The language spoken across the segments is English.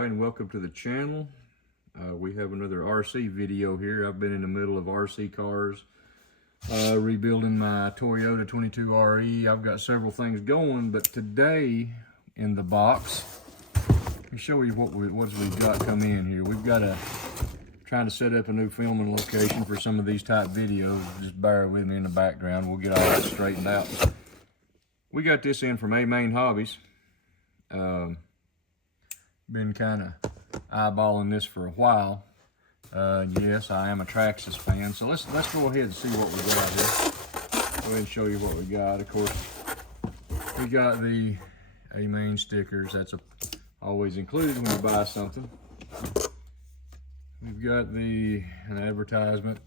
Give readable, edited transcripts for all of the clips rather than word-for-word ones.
everybody, and welcome to the channel. We have another RC video here. I've been in the middle of RC cars, rebuilding my Toyota 22RE. I've got several things going, but today in the box, let me show you what we've got come in here. We've got trying to set up a new filming location for some of these type videos. Just bear with me in the background. We'll get all that straightened out. We got this in from Main Hobbies. Been kind of eyeballing this for a while. Yes, I am a Traxxas fan, so let's go ahead and see what we got here. Go ahead and show you what we got. Of course, we got the main stickers. That's always included when you buy something. We've got an advertisement.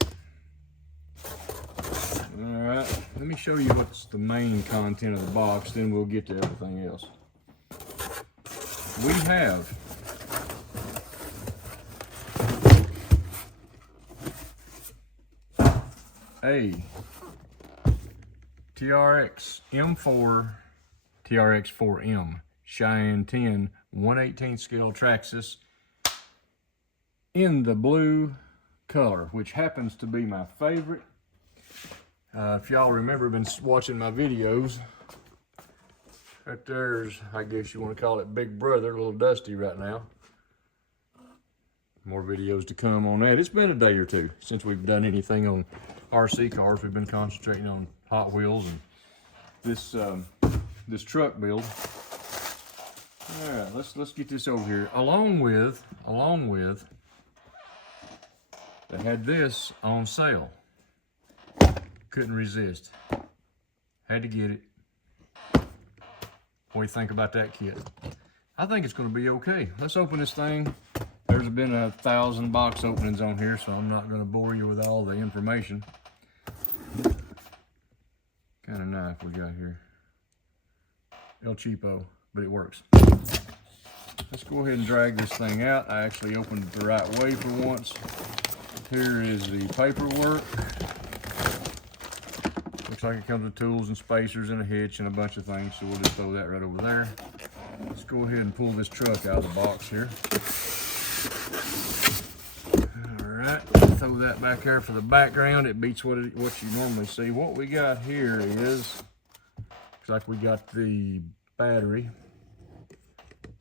All right, let me show you what's the main content of the box, then we'll get to everything else. We have a TRX4m Cheyenne 10 1/18 scale Traxxas in the blue color, which happens to be my favorite. If y'all remember, been watching my videos, right there's, I guess you want to call it Big Brother, a little dusty right now. More videos to come on that. It's been a day or two since we've done anything on RC cars. We've been concentrating on Hot Wheels and this truck build. All right, let's get this over here. Along with, they had this on sale. Couldn't resist. Had to get it. What do you think about that kit? I think it's going to be okay. Let's open this thing. There's been 1,000 box openings on here, so I'm not going to bore you with all the information. Kind of knife we got here. El Cheapo, but it works. Let's go ahead and drag this thing out. I actually opened it the right way for once. Here is the paperwork. Looks like it comes with tools and spacers and a hitch and a bunch of things, so we'll just throw that right over there. Let's go ahead and pull this truck out of the box here. All right, throw that back there for the background. It beats what you normally see. What we got here is, looks like we got the battery.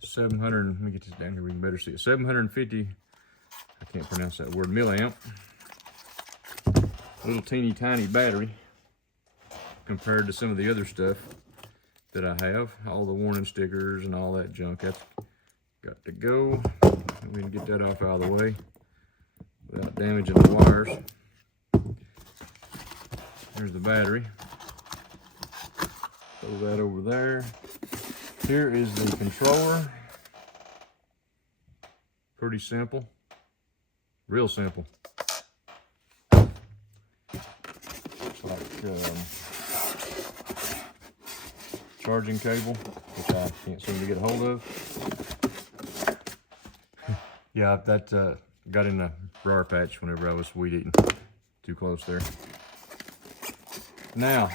700, let me get this down here, we can better see it. 750, I can't pronounce that word, milliamp. Little teeny tiny battery compared to some of the other stuff that I have. All the warning stickers and all that junk, that's got to go. We can get that off out of the way without damaging the wires. There's the battery. Throw that over there. Here is the controller. Pretty simple. Real simple. Looks like charging cable, which I can't seem to get a hold of. Yeah, that got in the briar patch whenever I was weed eating. Too close there. Now,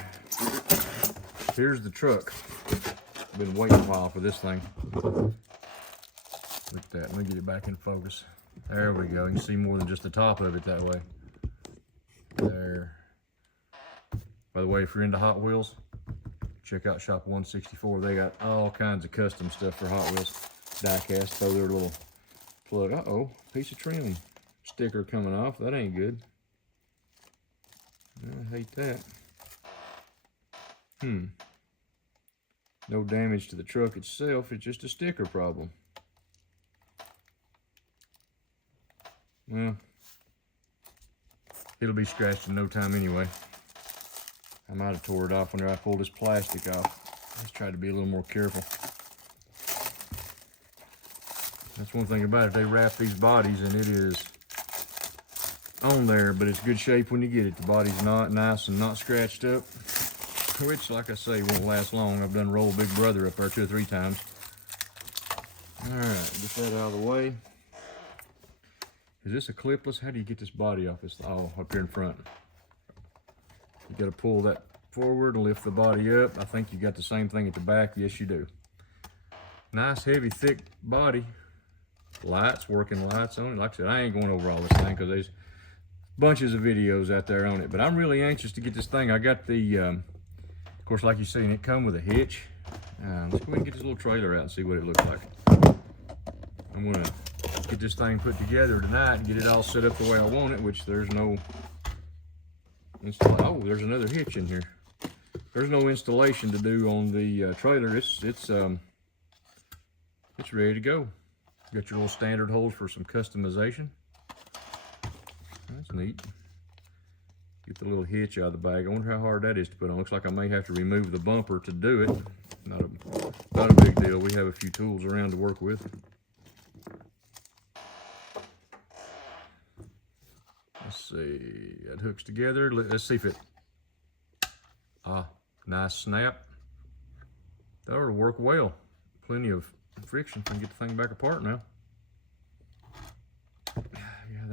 here's the truck. Been waiting a while for this thing. Look at that. Let me get it back in focus. There we go. You can see more than just the top of it that way. There. By the way, if you're into Hot Wheels, check out Shop 164. They got all kinds of custom stuff for Hot Wheels. Die-cast. Throw their little plug. Uh-oh. Piece of trim sticker coming off. That ain't good. I hate that. No damage to the truck itself, it's just a sticker problem. Well, it'll be scratched in no time anyway. I might have tore it off whenever I pulled this plastic off. Let's try to be a little more careful. That's one thing about it, they wrap these bodies and it is on there, but it's good shape when you get it. The body's not nice and not scratched up, which, like I say, won't last long. I've done roll Big Brother up there 2 or 3 times. All right, get that out of the way. Is this a clipless? How do you get this body off? Oh, up here in front. You got to pull that forward and lift the body up. I think you got the same thing at the back. Yes, you do. Nice, heavy, thick body. lights, working lights on it. Like I said, I ain't going over all this thing because there's bunches of videos out there on it. But I'm really anxious to get this thing. I got the, of course, like you seen, it come with a hitch. Let's go ahead and get this little trailer out and see what it looks like. I'm gonna get this thing put together tonight and get it all set up the way I want it, which there's no oh, there's another hitch in here. There's no installation to do on the trailer. It's ready to go. Got your little standard holes for some customization. That's neat. Get the little hitch out of the bag. I wonder how hard that is to put on. Looks like I may have to remove the bumper to do it. Not a big deal. We have a few tools around to work with. Let's see. That hooks together. Let's see if it. Nice snap. That ought to work well. Plenty of friction. Can get the thing back apart now. Yeah,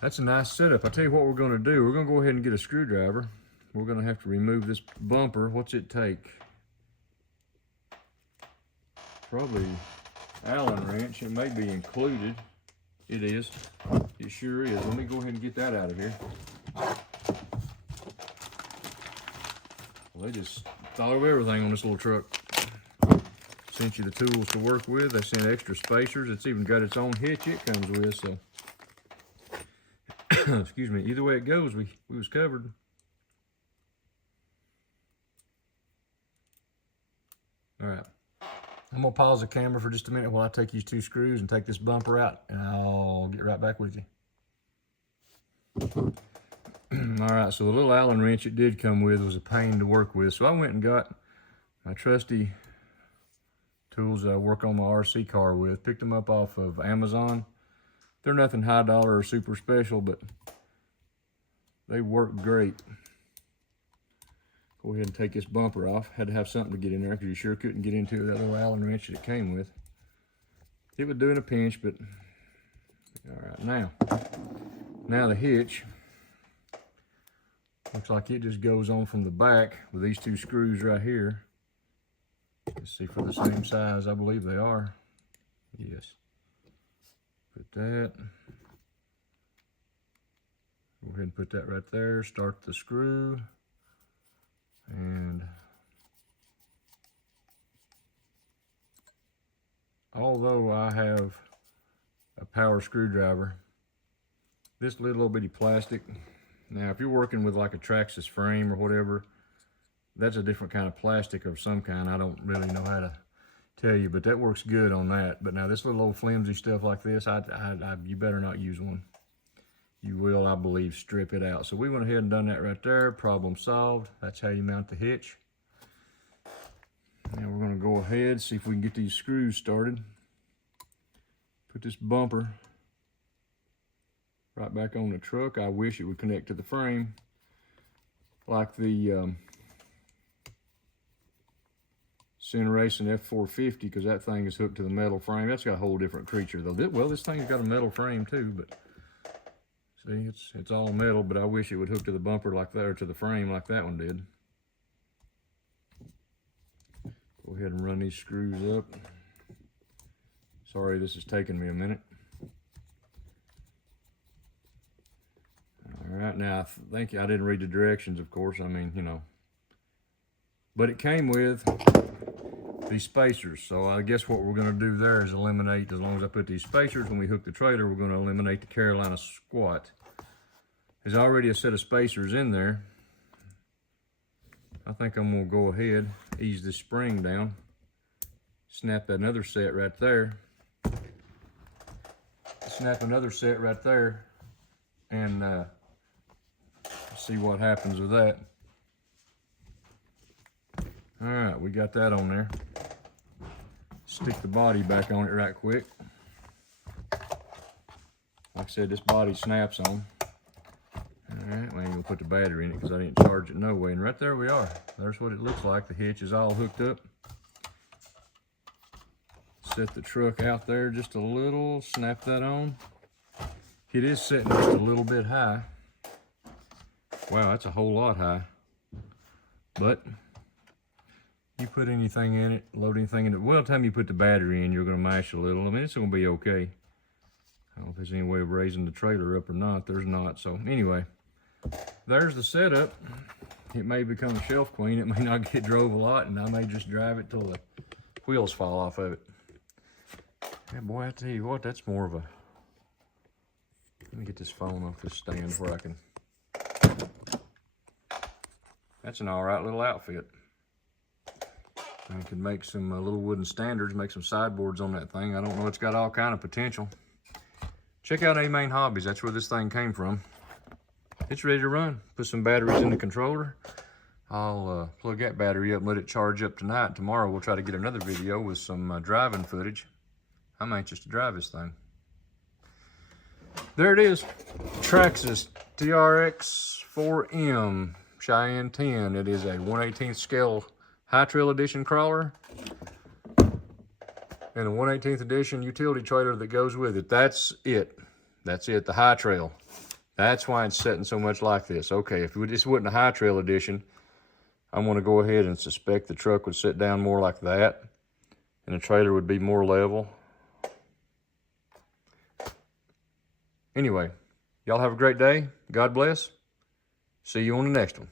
that's a nice setup. I'll tell you what we're going to do. We're going to go ahead and get a screwdriver. We're going to have to remove this bumper. What's it take? Probably Allen wrench. It may be included. It is. It sure is. Let me go ahead and get that out of here. Well, they just thought of everything on this little truck. Sent you the tools to work with. They sent extra spacers. It's even got its own hitch it comes with, so excuse me. Either way it goes, we was covered. All right. I'm gonna pause the camera for just a minute while I take these two screws and take this bumper out, and I'll get right back with you. All right, so the little Allen wrench it did come with was a pain to work with, so I went and got my trusty tools that I work on my RC car with. Picked them up off of Amazon. They're nothing high dollar or super special, but they work great. Go ahead and take this bumper off. Had to have something to get in there because you sure couldn't get into that little Allen wrench that it came with. It would do in a pinch, but all right, now the hitch. Looks like it just goes on from the back with these two screws right here. Let's see, for the same size, I believe they are. Yes. Put that. Go ahead and put that right there. Start the screw. And although I have a power screwdriver, this little bitty plastic, now if you're working with like a Traxxas frame or whatever, that's a different kind of plastic of some kind. I don't really know how to tell you, but that works good on that. But now this little old flimsy stuff like this, you better not use one. You will, I believe, strip it out. So we went ahead and done that right there. Problem solved. That's how you mount the hitch. Now we're going to go ahead, see if we can get these screws started. Put this bumper right back on the truck. I wish it would connect to the frame like the Center Racing F450, because that thing is hooked to the metal frame. That's got a whole different creature though. Well, this thing's got a metal frame too, but see, it's all metal, but I wish it would hook to the bumper like that, or to the frame like that one did. Go ahead and run these screws up. Sorry, this is taking me a minute. All right, now I think I didn't read the directions, of course. I mean, you know, but it came with these spacers. So I guess what we're going to do there is eliminate, as long as I put these spacers when we hook the trailer, we're going to eliminate the Carolina squat. There's already a set of spacers in there. I think I'm going to go ahead, ease this spring down, snap another set right there, snap another set right there, and see what happens with that. All right, we got that on there. Stick the body back on it right quick. Like I said, this body snaps on. All right, we ain't gonna put the battery in it because I didn't charge it no way. And right there we are. There's what it looks like. The hitch is all hooked up. Set the truck out there just a little, snap that on. It is setting just a little bit high. Wow, that's a whole lot high. But you put anything in it, load anything in it, well, the time you put the battery in, you're going to mash a little. I mean, it's going to be okay. I don't know if there's any way of raising the trailer up or not. There's not. So anyway, there's the setup. It may become a shelf queen. It may not get drove a lot, and I may just drive it till the wheels fall off of it. Yeah, boy, I tell you what, that's more of a... Let me get this phone off this stand where I can... That's an all right little outfit. I can make some little wooden standards, make some sideboards on that thing. I don't know, it's got all kind of potential. Check out A-Main Hobbies, that's where this thing came from. It's ready to run. Put some batteries in the controller. I'll plug that battery up and let it charge up tonight. Tomorrow we'll try to get another video with some driving footage. I'm anxious to drive this thing. There it is. Traxxas TRX4m Cheyenne 10. It is a 1/18 scale High Trail Edition crawler and a 1/18 edition utility trailer that goes with it. That's it. That's it, the High Trail. That's why it's setting so much like this. Okay, if this wasn't a High Trail Edition, I'm going to go ahead and suspect the truck would sit down more like that and the trailer would be more level. Anyway, y'all have a great day. God bless. See you on the next one.